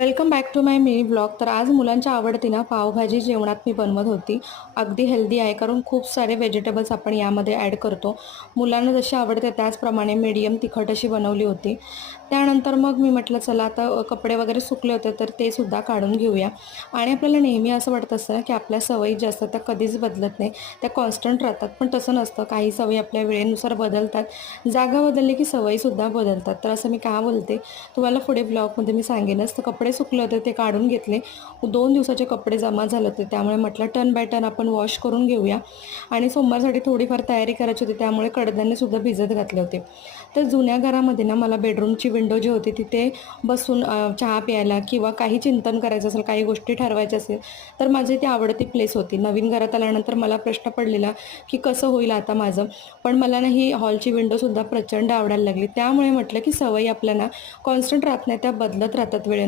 Welcome back to my mini blog. तर आज मुलांच्या आवडतीनं पावभाजी जेवणात मी बनवत होती. अगदी हेल्दी आहे, कारण खूप सारे व्हेजिटेबल्स आपण यामध्ये ॲड करतो. मुलांना जशी आवडते त्याचप्रमाणे मीडियम तिखट अशी बनवली होती. त्यानंतर मग मी म्हटलं चला आता कपडे वगैरे सुकले होते तर ते सुद्धा काढून घेऊया. आणि आपल्याला नेहमी असं वाटत असतं की आपल्या सवयी ज्या असतात त्या कधीच बदलत नाही, त्या कॉन्स्टंट राहतात. पण तसं नसतं. काही सवयी आपल्या वेळेनुसार बदलतात. जागा बदलली की सवयीसुद्धा बदलतात. तर असं मी का बोलते तुम्हाला पुढे ब्लॉगमध्ये मी सांगेनच. तर कपडे सुकले होते ते काढून घेतले. 2 दिवसाचे कपडे जमा झाले होते, त्यामुळे म्हटलं टर्न बाय टर्न आपण वॉश करून घेऊया. आणि सोमवारसाठी थोडीफार तयारी करायची होती, त्यामुळे कडधान्यसुद्धा भिजत घातले होते. तर जुन्या घरामध्ये ना मला बेडरूमची विंडो जी होती तिथे बसून चहा प्यायला किंवा काही चिंतन करायचं असेल, काही गोष्टी ठरवायच्या असेल, तर माझी ती आवडती प्लेस होती. नवीन घरात आल्यानंतर मला प्रश्न पडलेला की कसं होईल आता माझं. पण मला ना ही हॉलची विंडोसुद्धा प्रचंड आवडायला लागली. त्यामुळे म्हटलं की सवयी आपल्या ना कॉन्स्टंट राहत नाही, त्या बदलत राहतात वेळेनुसार.